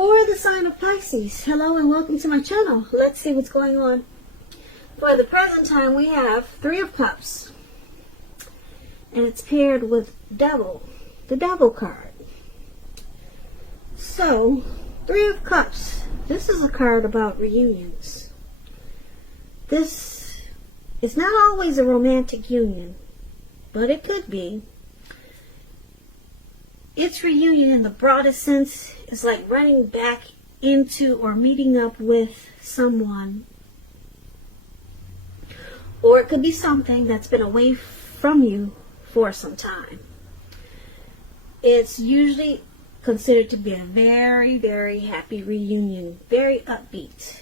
For the sign of Pisces, hello and welcome to my channel. Let's see what's going on. For the present time, we have Three of Cups. And it's paired with Devil, the Devil card. So, Three of Cups. This is a card about reunions. This is not always a romantic union, but it could be. Its reunion in the broadest sense is like running back into or meeting up with someone. Or it could be something that's been away from you for some time. It's usually considered to be a very, very happy reunion. Very upbeat.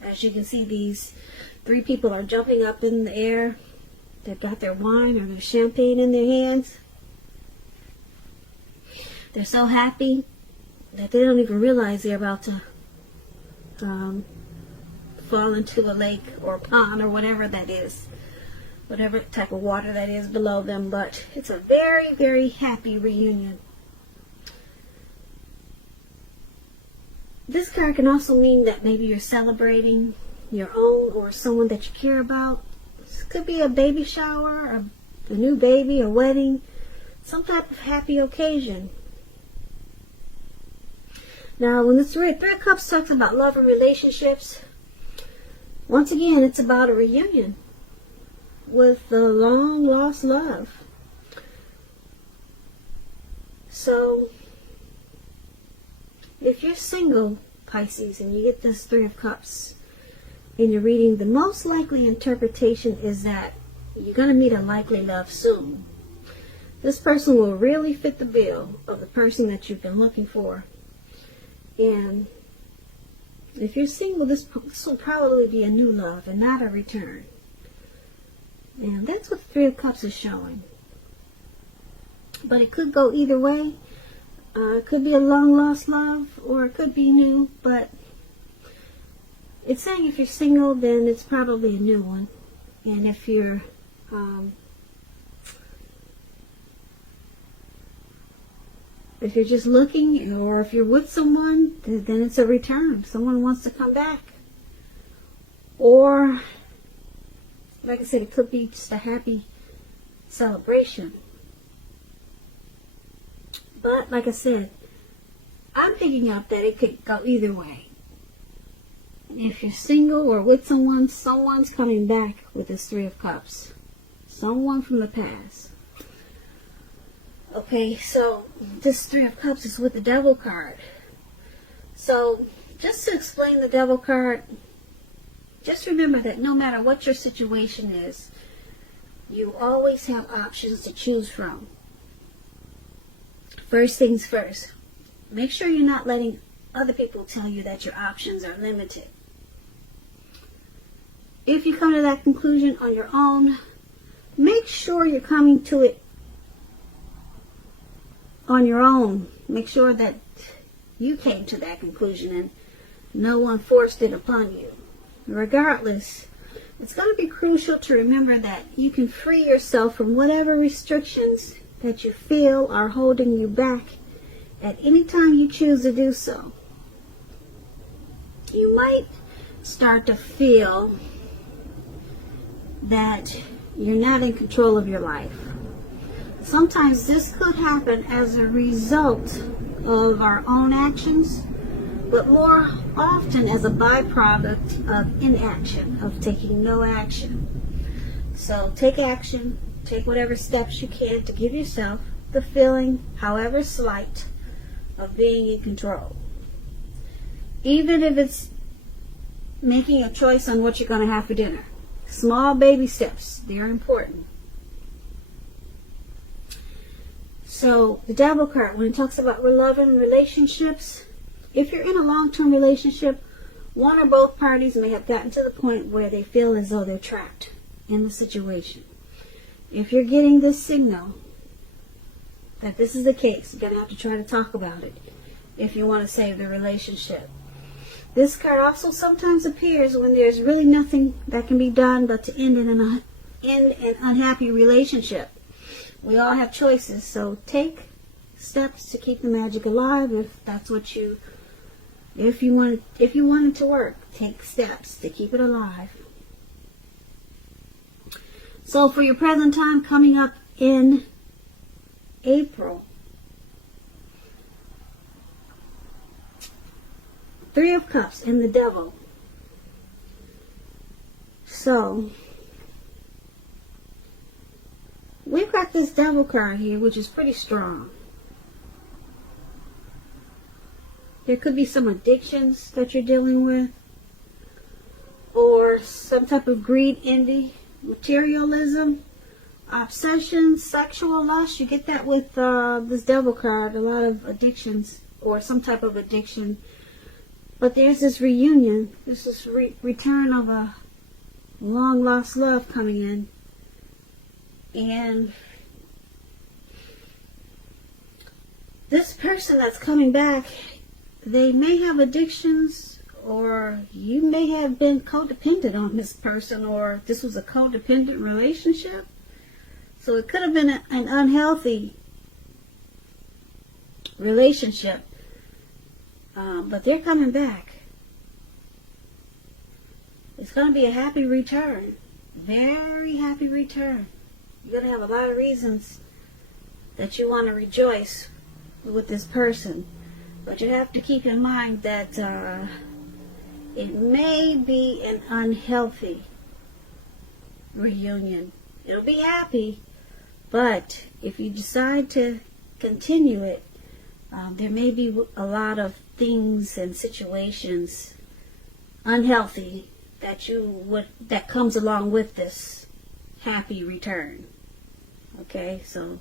As you can see, these three people are jumping up in the air. They've got their wine or their champagne in their hands. They're so happy that they don't even realize they're about to fall into a lake or a pond or whatever that is. Whatever type of water that is below them. But it's a very, very happy reunion. This card can also mean that maybe you're celebrating your own or someone that you care about. This could be a baby shower, a new baby, a wedding, some type of happy occasion. Now, when the Three of Cups talks about love and relationships, once again, it's about a reunion with the long-lost love. So, if you're single, Pisces, and you get this Three of Cups in your reading, the most likely interpretation is that you're going to meet a likely love soon. This person will really fit the bill of the person that you've been looking for. And if you're single, this will probably be a new love and not a return. And that's what the Three of Cups is showing. But it could go either way. It could be a long-lost love, or it could be new. But it's saying if you're single, then it's probably a new one. And if you're just looking, or if you're with someone, then it's a return. Someone wants to come back. Or, like I said, it could be just a happy celebration. But, like I said, I'm picking up that it could go either way. If you're single or with someone, someone's coming back with this Three of Cups. Someone from the past. Okay, so this Three of Cups is with the Devil card. So, just to explain the Devil card, just remember that no matter what your situation is, you always have options to choose from. First things first, make sure you're not letting other people tell you that your options are limited. If you come to that conclusion on your own, make sure you're coming to it on your own. Make sure that you came to that conclusion and no one forced it upon you. Regardless, it's going to be crucial to remember that you can free yourself from whatever restrictions that you feel are holding you back at any time you choose to do so. You might start to feel that you're not in control of your life. Sometimes this could happen as a result of our own actions, but more often as a byproduct of inaction, of taking no action. So take action, take whatever steps you can to give yourself the feeling, however slight, of being in control. Even if it's making a choice on what you're going to have for dinner. Small baby steps, they're important. So, the Devil card, when it talks about love and relationships, if you're in a long-term relationship, one or both parties may have gotten to the point where they feel as though they're trapped in the situation. If you're getting this signal that this is the case, you're going to have to try to talk about it if you want to save the relationship. This card also sometimes appears when there's really nothing that can be done but to end an unhappy relationship. We all have choices, so take steps to keep the magic alive if that's what you If you want it to work, take steps to keep it alive. So for your present time coming up in April, 3 of Cups and the Devil. So we've got this Devil card here, which is pretty strong. There could be some addictions that you're dealing with, or some type of greed, envy, materialism, obsession, sexual lust. You get that with this Devil card, a lot of addictions or some type of addiction. But there's this reunion, this is return of a long lost love coming in. And this person that's coming back, they may have addictions, or you may have been codependent on this person, or this was a codependent relationship. So it could have been an unhealthy relationship. But they're coming back. It's going to be a happy return. Very happy return. You're going to have a lot of reasons that you want to rejoice with this person. But you have to keep in mind that it may be an unhealthy reunion. It'll be happy, but if you decide to continue it, there may be a lot of things and situations unhealthy that comes along with this happy return. Okay, so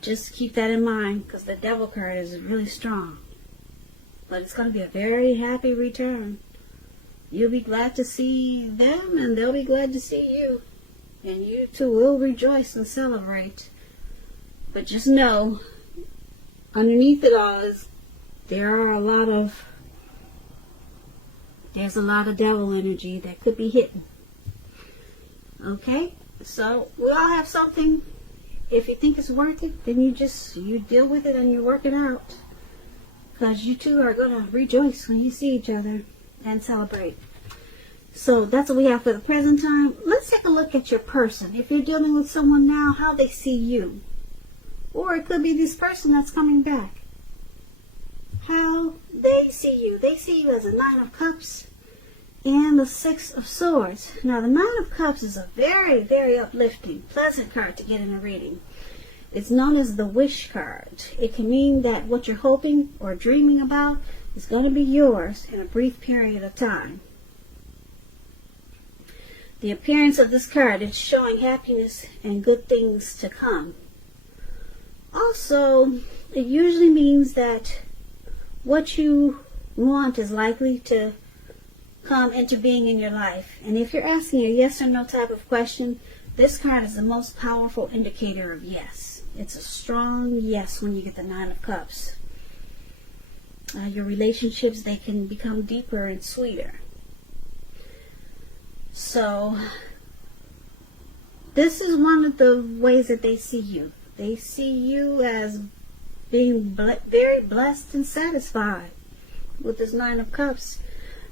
just keep that in mind, because the Devil card is really strong. But it's going to be a very happy return. You'll be glad to see them, and they'll be glad to see you. And you two will rejoice and celebrate. But just know, underneath it all there's a lot of devil energy that could be hidden. Okay? So we all have something. If you think it's worth it, then you deal with it and you work it out. Because you two are going to rejoice when you see each other and celebrate. So that's what we have for the present time. Let's take a look at your person. If you're dealing with someone now, how they see you. Or it could be this person that's coming back. How they see you. They see you as a 9 of Cups and the 6 of Swords. Now the 9 of Cups is a very, very uplifting, pleasant card to get in a reading. It's known as the wish card. It can mean that what you're hoping or dreaming about is going to be yours in a brief period of time. The appearance of this card is showing happiness and good things to come. Also, it usually means that what you want is likely to come into being in your life. And if you're asking a yes or no type of question, this card is the most powerful indicator of yes. It's a strong yes when you get the 9 of Cups. Your relationships, they can become deeper and sweeter. So, this is one of the ways that they see you. They see you as being very blessed and satisfied with this 9 of Cups.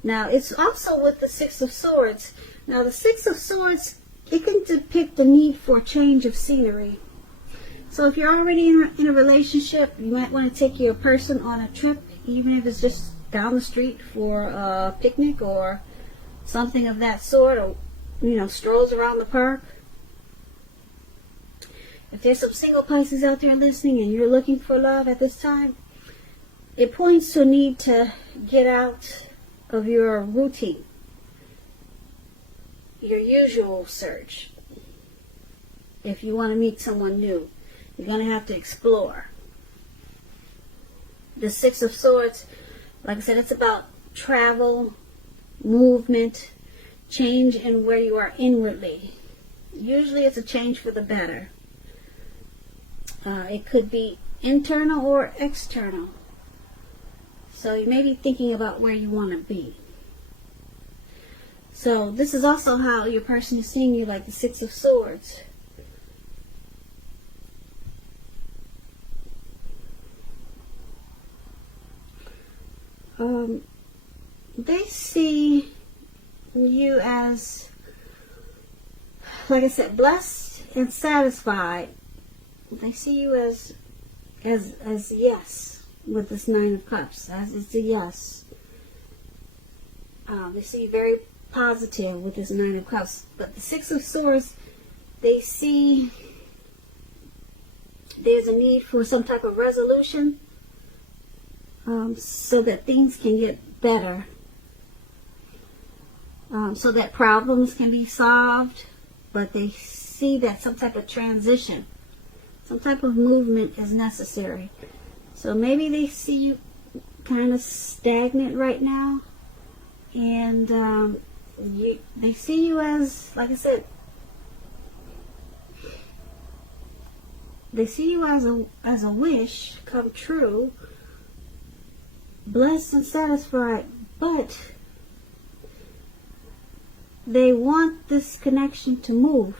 Now, it's also with the 6 of Swords. Now, the 6 of Swords, it can depict the need for a change of scenery. So, if you're already in a relationship, you might want to take your person on a trip, even if it's just down the street for a picnic or something of that sort, or, strolls around the park. If there's some single Pisces out there listening and you're looking for love at this time, it points to a need to get out of your routine, your usual search. If you want to meet someone new, you're going to have to explore. The 6 of Swords, like I said, it's about travel, movement, change in where you are inwardly. Usually it's a change for the better. It could be internal or external. So you may be thinking about where you want to be. So this is also how your person is seeing you, like the 6 of Swords. they see you as, like I said, blessed and satisfied. They see you as yes with this Nine of Cups. As it's a yes. They see you very positive with this Nine of Cups. But the Six of Swords, they see there's a need for some type of resolution, so that things can get better, so that problems can be solved. But they see that some type of transition, some type of movement is necessary. So maybe they see you kind of stagnant right now, and they see you as, like I said, they see you as a wish come true, blessed and satisfied, but they want this connection to move.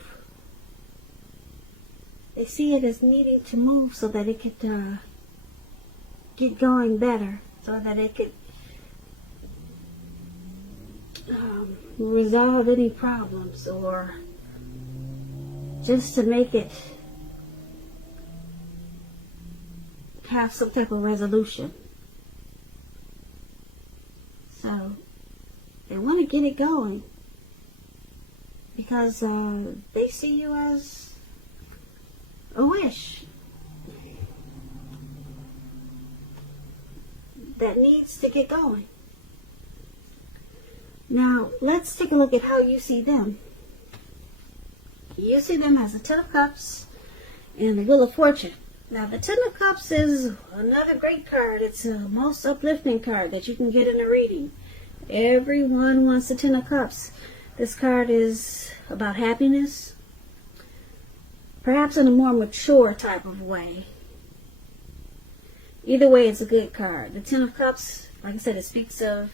They see it as needing to move so that it could get going better, so that it could resolve any problems, or just to make it have some type of resolution. So they want to get it going because they see you as a wish that needs to get going. Now let's take a look at how you see them. You see them as the Ten of Cups and the Wheel of Fortune. Now the Ten of Cups is another great card. It's the most uplifting card that you can get in a reading. Everyone wants the Ten of Cups. This card is about happiness, perhaps in a more mature type of way. Either way, it's a good card. The Ten of Cups, like I said, it speaks of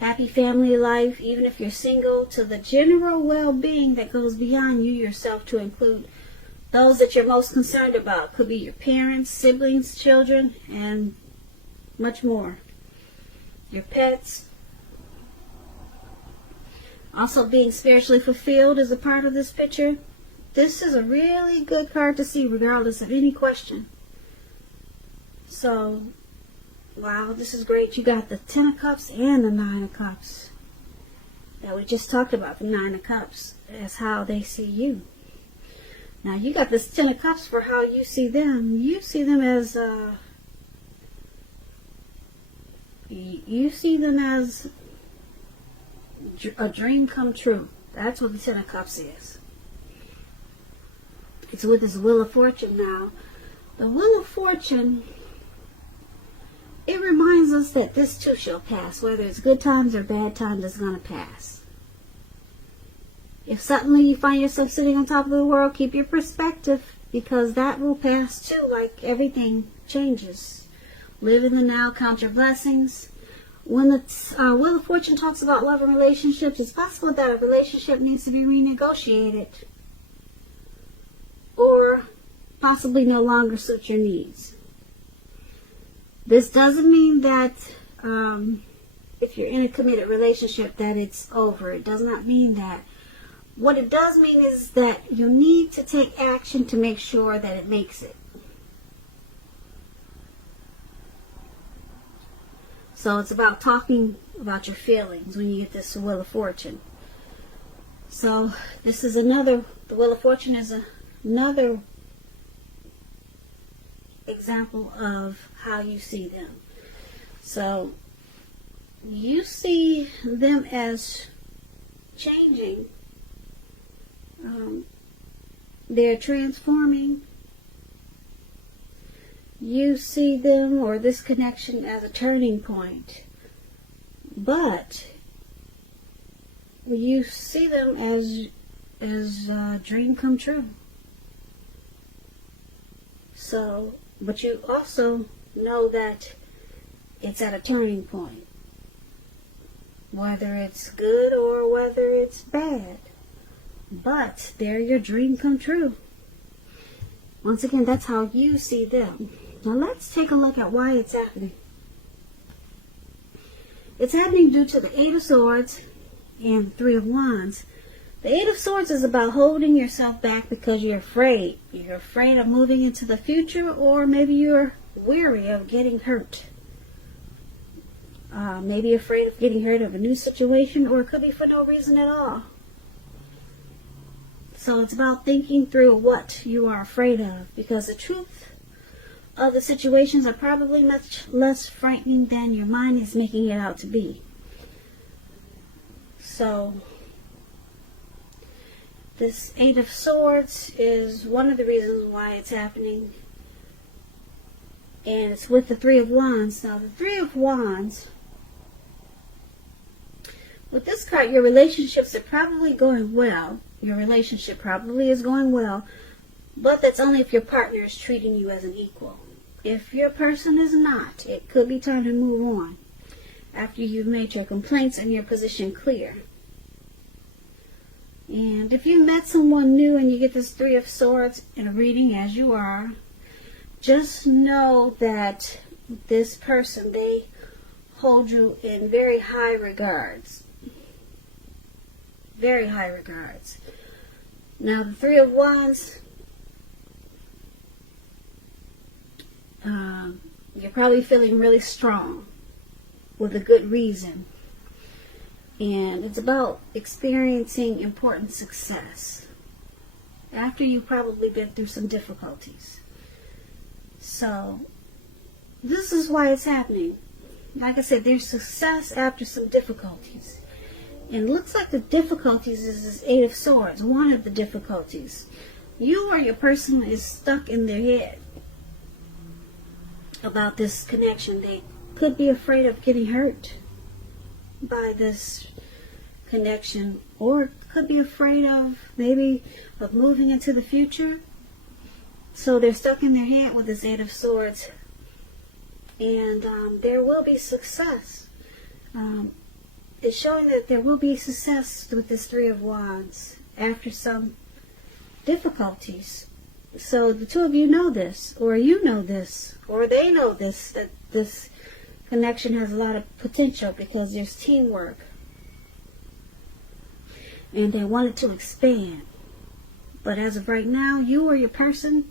happy family life, even if you're single, to the general well-being that goes beyond you yourself, to include those that you're most concerned about. Could be your parents, siblings, children, and much more. Your pets. Also, being spiritually fulfilled is a part of this picture. This is a really good card to see regardless of any question. So, wow, this is great. You got the Ten of Cups and the Nine of Cups. That we just talked about, the Nine of Cups, as how they see you. Now, you got this Ten of Cups for how you see them. You see them as a dream come true. That's what the Ten of Cups is. It's with this Wheel of Fortune now. The Wheel of Fortune, it reminds us that this too shall pass. Whether it's good times or bad times, it's going to pass. If suddenly you find yourself sitting on top of the world, keep your perspective, because that will pass too, like everything changes. Live in the now, count your blessings. When the Wheel of Fortune talks about love and relationships, it's possible that a relationship needs to be renegotiated, or possibly no longer suit your needs. This doesn't mean that if you're in a committed relationship that it's over. It does not mean that. What it does mean is that you need to take action to make sure that it makes it. So it's about talking about your feelings when you get this Wheel of Fortune. So this is the Wheel of Fortune is another example of how you see them. So you see them as changing. They're transforming. You see them, or this connection, as a turning point. But you see them as a dream come true. So, but you also know that it's at a turning point. Whether it's good or whether it's bad. But they're your dream come true. Once again, that's how you see them. Now let's take a look at why it's happening. It's happening due to the Eight of Swords and the Three of Wands. The Eight of Swords is about holding yourself back because you're afraid. You're afraid of moving into the future, or maybe you're weary of getting hurt. Maybe afraid of getting hurt of a new situation, or it could be for no reason at all. So it's about thinking through what you are afraid of, because the truth of the situations are probably much less frightening than your mind is making it out to be. So this Eight of Swords is one of the reasons why it's happening. And it's with the Three of Wands. Now the Three of Wands, with this card, your relationships are probably going well. Your relationship probably is going well, but that's only if your partner is treating you as an equal. If your person is not, it could be time to move on after you've made your complaints and your position clear. And if you met someone new and you get this Three of Swords in a reading, as you are, just know that this person, they hold you in very high regards. Very high regards. Now the Three of Wands, you're probably feeling really strong with a good reason. And it's about experiencing important success after you've probably been through some difficulties. So this is why it's happening. Like I said, there's success after some difficulties. And it looks like the difficulties is this Eight of Swords. One of the difficulties. You or your person is stuck in their head about this connection. They could be afraid of getting hurt by this connection, or could be afraid of maybe of moving into the future. So they're stuck in their head with this Eight of Swords. And there will be success. It's showing that there will be success with this Three of Wands after some difficulties. So the two of you know this, or you know this, or they know this, that this connection has a lot of potential because there's teamwork. And they want it to expand. But as of right now, you or your person,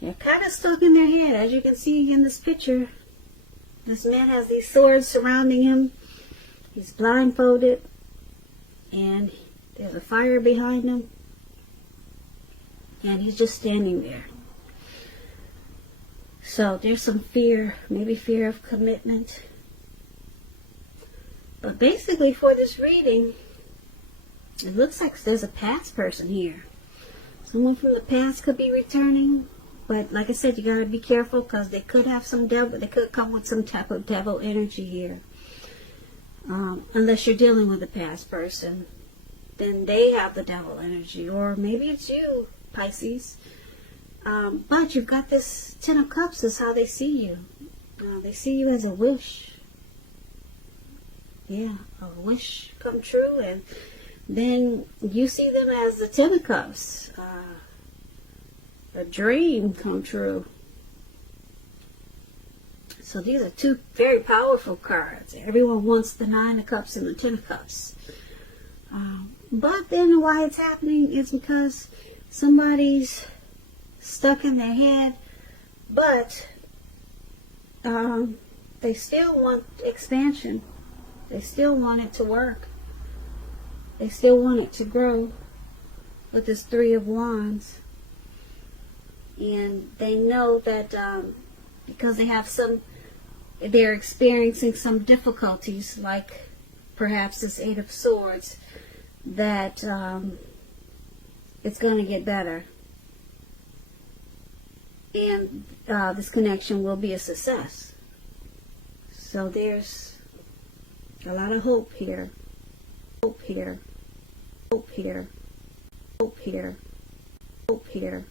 you're kind of stuck in their head. As you can see in this picture, this man has these swords surrounding him. He's blindfolded, and there's a fire behind him, and he's just standing there. So there's some fear, maybe fear of commitment. But basically for this reading, it looks like there's a past person here. Someone from the past could be returning, but like I said, you gotta be careful because they could have some devil, they could come with some type of devil energy here. Unless you're dealing with a past person, then they have the devil energy, or maybe it's you, Pisces. But you've got this Ten of Cups is how they see you. They see you as a wish. Yeah, a wish come true, and then you see them as the Ten of Cups, a dream come true. So these are two very powerful cards. Everyone wants the Nine of Cups and the Ten of Cups. But then why it's happening is because somebody's stuck in their head, but they still want expansion. They still want it to work. They still want it to grow with this Three of Wands. And they know that because they have they're experiencing some difficulties, like perhaps this Eight of Swords, that it's going to get better. And this connection will be a success. So there's a lot of hope here. Hope here. Hope here. Hope here. Hope here.